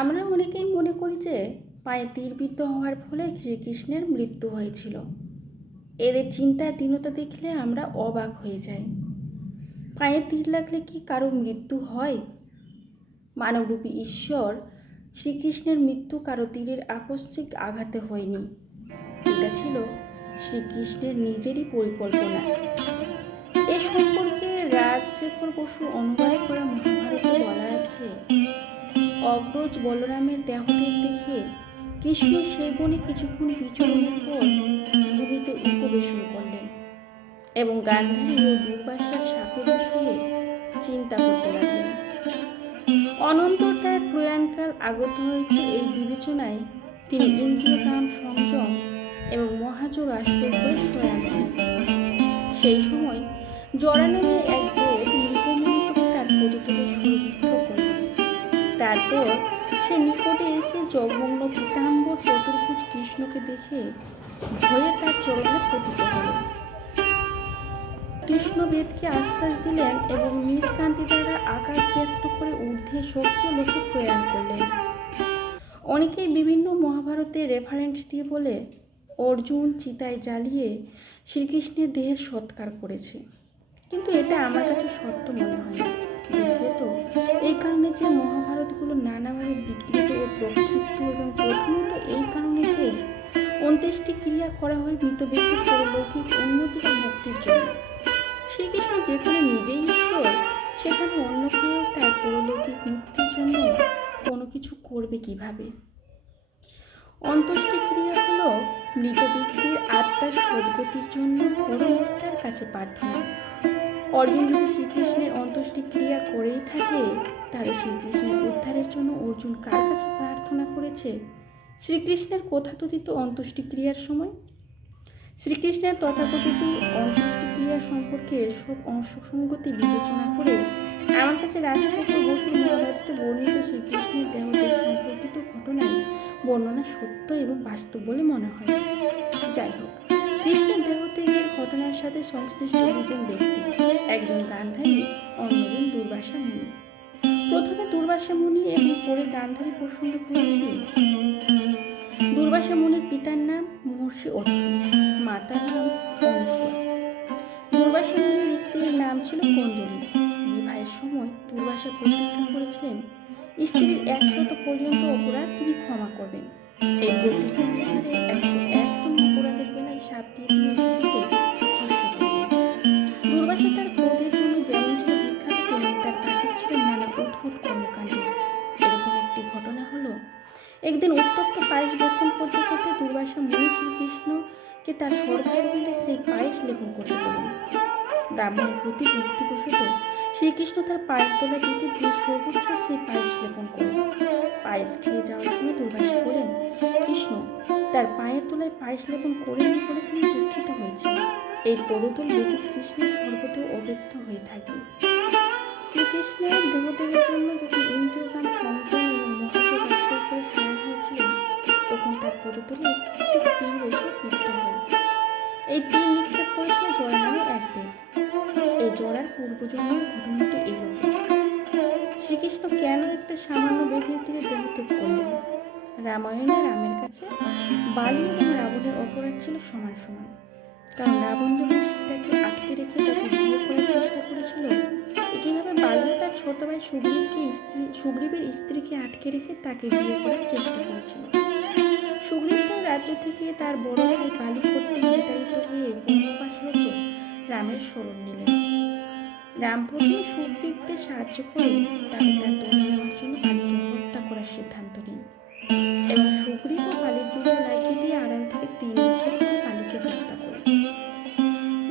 আমরা অনেকেই মনে করি যে পায়ে তীরবিদ্ধ হওয়ার ফলে শ্রীকৃষ্ণের মৃত্যু হয়েছিল। এদের চিন্তার দীনতা দেখলে আমরা অবাক হয়ে যাই। পায়ে তীর লাগলে কি কারো মৃত্যু হয়? মানবরূপী ঈশ্বর শ্রীকৃষ্ণের মৃত্যু কারো তীরের আকস্মিক আঘাতে হয়নি। এটা ছিল শ্রীকৃষ্ণের নিজেরই পরিকল্পনা। এ সম্পর্কে রাজশেখর বসু অনুবাদ করা মহাভারতে বলা আছে, অগ্রজ বলরামের দেহত্যাগ দেখে কৃষ্ণ সেই বনে কিছুক্ষণ বিচরণের পর ভূমিতে উপবেশন করলেন এবং গান্ধারী ও দুর্বাসার সাপের বিষয়ে চিন্তা করতে লাগলেন। অনন্তর তার প্রয়াণকাল আগত হয়েছে এই বিবেচনায় তিনি ইন্দ্রিয়গ্রাম সংযম এবং মহাযোগ আশ্রয় করে শয়ান হলেন। সেই সময় জরা নামে এক দেব মৃগমণি করে তার পদতলে সুরবিদ্ধ করলেন। তারপর সে নিকটে এসে জগমগ্ন পীতাম্বর চতুর্ভুজ কৃষ্ণকে দেখে ভয়ে তার চরণে পতিত হল। কৃষ্ণ বেদকে আশ্বাস দিলেন এবং নিজ কান্তি দ্বারা আকাশ ব্যক্ত করে ঊর্ধ্বে স্বর্গীয় লোকে প্রয়াণ করলেন। অনেকেই বিভিন্ন মহাভারতের রেফারেন্স দিয়ে বলে অর্জুন চিতায় জ্বালিয়ে শ্রীকৃষ্ণের দেহের সৎকার করেছে, কিন্তু এটা আমার কাছে সত্য মনে হয় না। দ্বিতীয়ত, এই কারণে যে মহাভারতগুলো নানাভাবে বিকৃত ও প্রক্ষিপ্ত, এবং প্রথমত এই কারণে যে অন্ত্যেষ্টি ক্রিয়া করা হয় মৃত ব্যক্তির পরলৌকিক উন্নতি বা মুক্তির জন্য। শ্রীকৃষ্ণ যেখানে নিজেই ঈশ্বর, সেখানে অন্য কেউ তার পরলৌকিক মুক্তির জন্য কোনো কিছু করবে কিভাবে? অন্ত্যেষ্টি ক্রিয়া হলো মৃত ব্যক্তির আত্মার সদ্গতির জন্য পরমপিতার কাছে প্রার্থনা। অর্জুন যদি শ্রীকৃষ্ণের অন্ত্যেষ্টি ক্রিয়া করেই থাকে, তাহলে শ্রীকৃষ্ণের উদ্ধারের জন্য অর্জুন কার কাছে প্রার্থনা করেছে? শ্রীকৃষ্ণের কথাকথিত অন্ত্যেষ্টি ক্রিয়ার সময়। শ্রীকৃষ্ণের তথাকথিত অন্ত্যেষ্টি ক্রিয়া সম্পর্কে সব অসঙ্গতি বিবেচনা করে আমার কাছে রাজশেখর বসুর মহাভারতে বর্ণিত শ্রীকৃষ্ণের দেহত্যাগ সম্পর্কিত ঘটনায় বর্ণনা সত্য এবং বাস্তব বলে মনে হয়। যাই হোক, কৃষ্ণের দেহত্যাগের ঘটনার সাথে সংশ্লিষ্ট দুজন ব্যক্তি, একজন গান্ধারী, অন্যজন দুর্বাসা মুনি। প্রথমে দুর্বাসা মুনি এবং পরে গান্ধারী প্রসঙ্গ করেছি। দুর্বাসা মুনির পিতার নাম মহর্ষি অত্রি, মাতার নাম অনুসূয়া। দুর্বাসা মুনির স্ত্রীর নাম ছিল কন্দলী। বিবাহের সময় দুর্বাসা প্রতিজ্ঞা করেছিলেন স্ত্রীর 100 পর্যন্ত অপরাধ তিনি ক্ষমা করবেন। এই প্রতিজ্ঞা অনুসারে 101তম অপরাধের বেলায় সাপ দিয়ে তিনি স্ত্রীকে হর্ষ করলেন। দুর্বাসা তার ক্রোধের জন্য যেমন ছিল বিখ্যাত, তেমনি তার পাতিক ছিল নানা অদ্ভুত কর্মকাণ্ডে। এরকম একটি ঘটনা হলো, একদিন উত্তপ্ত পায়েস ভক্ষণ করতে করতে দুর্বাসা মুনি শ্রীকৃষ্ণকে তার সর্বশরীরে সেই পায়েস লেপন করতে বলেন। ব্রাহ্মণের প্রতি ভক্তিবশত শ্রীকৃষ্ণ তার পায়ের তলা দিতে দিয়ে সর্বোচ্চ সেই পায়েস লেপন করেন। পায়েস খেয়ে যাওয়ার সময় দুর্বাসা বলেন, কৃষ্ণ তার পায়ের তলায় পায়েস লেপন করেনি বলে তিনি দুঃখিত হয়েছেন। এই পদতল ব্যতীত কৃষ্ণের সর্বদা অব্যক্ত হয়ে থাকবে। শ্রীকৃষ্ণের দেহত্যাগের জন্য যখন ইন্দ্রিয়গ্রাম সংযম এবং মহাযোগ আশ্রয় করে শয়ন হয়েছিলেন, তখন তার পদতলে একটি তীর এসে বিদ্ধ হয়। এই তীর নিক্ষেপ করেছিল জরা নামে এক বেদ। এই জরার পূর্বজন্মের ঘটনাটি এইরকম। শ্রীকৃষ্ণ কেন একটা সামান্য বেদের তীরে দেহত্যাগ করলেন? রামায়ণে রামের কাছে বালি এবং রাবণের অপরাধ ছিল সমান সমান। কারণ রাবণ যেমন সীতাকে আটকে রেখে তাকে বিয়ে করার চেষ্টা করেছিল, একইভাবে বালিও তার ছোট ভাই সুগ্রীবের স্ত্রীকে আটকে রেখে তাকে বিয়ে করার চেষ্টা করেছিল। সুগ্রীব তার রাজ্য থেকে তার বড় ভাই বালি করতে বিতাড়িত হয়ে বনবাসরত রামের শরণ নিলেন। রাম প্রথমে সুগ্রীবকে সাহায্য করে তাকে তার দলে নেওয়ার জন্য বালিকে হত্যা করার সিদ্ধান্ত নেন এবং সুগ্রীব ও বালির যুদ্ধ লাগিয়ে দিয়ে আড়াল থেকে তীর নিক্ষেপ করে বালিকে হত্যা করে।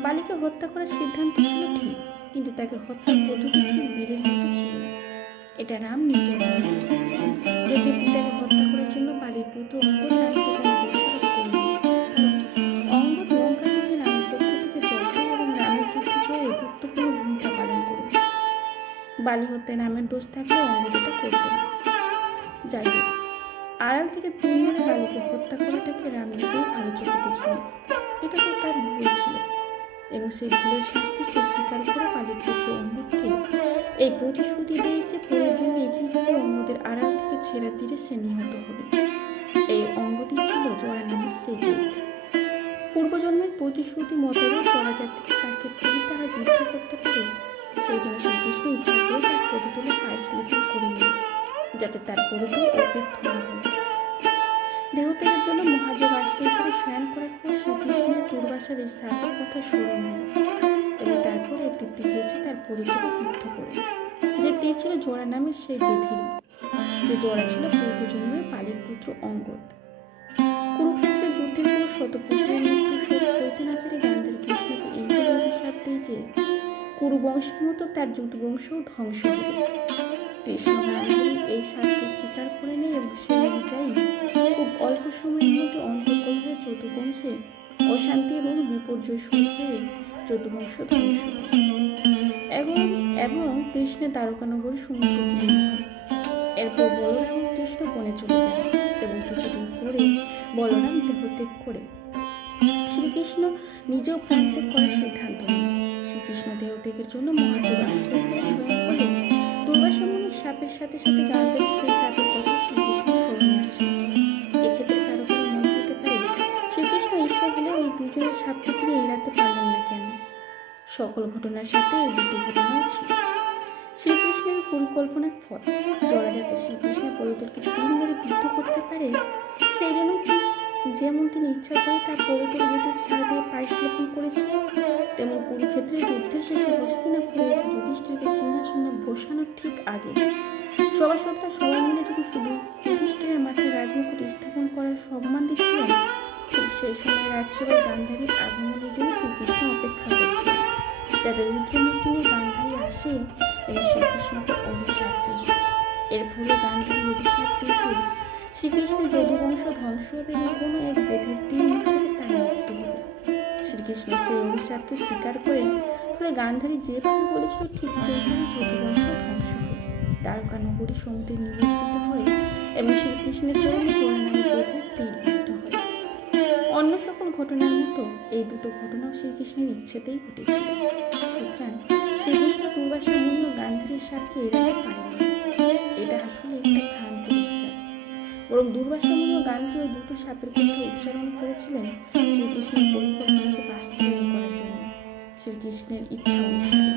বালিকে হত্যা করার সিদ্ধান্ত ছিল ঠিক, কিন্তু তাকে হত্যার পদ্ধতি ঠিক বীরের মতো ছিল না। এটা রাম নিজের জন্য। যদি পিতাকে হত্যা করার জন্য বালির পুত্র অঙ্গদ রামকে কোনো দোষারোপ করেনি, কারণ অঙ্গদ লঙ্কা যুদ্ধে রামের পক্ষ থেকে জয় পায় এবং রামের যুদ্ধে জয়ে গুরুত্বপূর্ণ ভূমিকা পালন করে। বালি হত্যায় রামের দোষ থাকলে অঙ্গদ এটা করতে না। যাই হোক, আড়াল থেকে তীর মেরে বালিকে হত্যা করাটাকে রাম নিজেই ভালো চোখে দেখিনি। এটা তো তার ভুল ছিল। এবং সেই ভুলের শাস্তি সে স্বীকার করে পালিত পুত্র অঙ্গদকে এই প্রতিশ্রুতি দিয়েছে প্রয়োজনে একইভাবে অন্যদের আড়াল থেকে ছেঁড়া তীরে সে নিহত হবে। এই অঙ্গদই ছিল জরা নামের সেই বৃদ্ধ। পূর্বজন্মের প্রতিশ্রুতি মোতাবেক জরা যাতে তাকে তারা বিদ্ধ করতে পারে, সেই জন্য শ্রীকৃষ্ণ ইচ্ছা করে তার প্রতিতলে পায়েস লেপন করে নিল, যাতে তার পরিতল অবৃদ্ধ না হয়। দেহত্যাগের জন্য মহাযোগ আশ্রয় করে শয়ন করার পর শ্রীকৃষ্ণের দুর্বাসার এই সাপের কথা স্মরণ হল এবং তারপরে একটি তীর এসে তার পরিতলে বিদ্ধ করে, যে তীর ছিল জরা নামের সেই বেধিরই, যে জরা ছিল পূর্বজন্মের পালির পুত্র অঙ্গদ। কুরুক্ষেত্রের যুদ্ধের পর শতপুত্রের মৃত্যু শোক সইতে না পেরে গান্ধারী কৃষ্ণকে এইভাবে অভিশাপ দিয়ে যে কুরুবংশের মতো তার যুদ্ধবংশও ধ্বংস হবে। কৃষ্ণ গান্ধারীর এই শাপকে স্বীকার করে নেয় এবং সেই অনুযায়ী খুব অল্প সময়ের মধ্যে অন্তঃকল হয়ে যদুবংশে অশান্তি এবং বিপর্যয় শুরু হয়ে যদুবংশ ধ্বংস হয় এবং এবং কৃষ্ণের দ্বারকানগরী সমুদ্র বিলীন হয়। এরপর বলরাম এবং কৃষ্ণ বনে চলে যায় এবং কিছুদিন পরে বলরাম দেহত্যাগ করে শ্রীকৃষ্ণ নিজেও প্রাণত্যাগ করার সিদ্ধান্ত নেন। শ্রীকৃষ্ণ দেহত্যাগের জন্য মহাযোগ আশ্রয় করে স্বয়ং করে দুর্বাসা মুনির সাপের সাথে সাথে গান্ধারীর সেই সাপের কথা শ্রীকৃষ্ণ স্মরণে আসে। এক্ষেত্রে কারো কারো মনে হতে পারে শ্রীকৃষ্ণ ঈশ্বর হলেও এই দুজনের সাপকে তিনি এড়াতে পারলেন না কেন? সকল ঘটনার সাথে এই দুটি ঘটনাও ছিল শ্রীকৃষ্ণের পরিকল্পনার ফল। জরা যাতে শ্রীকৃষ্ণের পরিতলকে তীর মেরে বিদ্ধ করতে পারে, সেই জন্যই যেমন তিনি ইচ্ছা করে তার পবিত্র বেদির ছাড়া দিয়ে পায়েস লেপন করেছিলেন, তেমন কুরুক্ষেত্রের যুদ্ধের শেষে হস্তিনাপুরে এসে যুধিষ্ঠিরকে সিংহাসনে বসানোর ঠিক আগে সভাসদরা সবাই মিলে যখন শুধু যুধিষ্ঠিরের মাথায় রাজমুকুট স্থাপন করার সম্মান দিচ্ছিলেন, ঠিক সেই সময় রাজসভায় গান্ধারীর আগমনের জন্য শ্রীকৃষ্ণ অপেক্ষা করছিলেন, যাতে রুদ্রমূর্তি নিয়ে গান্ধারী আসে এবং শ্রীকৃষ্ণকে অভিশাপ দেয়। এর ফলে গান্ধারী অভিশাপ দিয়েছে শ্রীকৃষ্ণের যদুবংশ ধ্বংস হবে এবং কোনো এক বেদের তীর নিক্ষেপে তার মৃত্যু হবে। শ্রীকৃষ্ণ সেই অভিশাপকে স্বীকার করেন, ফলে গান্ধারী যেভাবে বলেছিল ঠিক সেইভাবে যদুবংশ ধ্বংস হয়, দ্বারকা নগরী সমুদ্রে নিমজ্জিত হয় এবং শ্রীকৃষ্ণের চরণে জরা নামের বেদের তীর বিদ্ধ হয়। অন্য সকল ঘটনার মতো এই দুটো ঘটনাও শ্রীকৃষ্ণের ইচ্ছেতেই ঘটেছিল। সুতরাং শ্রীকৃষ্ণ দুর্বাসা মুনি ও গান্ধারীর সাপকে এড়াতে পারেন। এটা আসলে একটা ভ্রান্ত বিশ্বাস, বরং দুর্বাসা মুনি ও গান্ধারী ওই দুটো সাপের কথা উচ্চারণ করেছিলেন শ্রীকৃষ্ণের পরিকল্পনাকে বাস্তবায়ন করার জন্য, শ্রীকৃষ্ণের ইচ্ছা অনুসারে।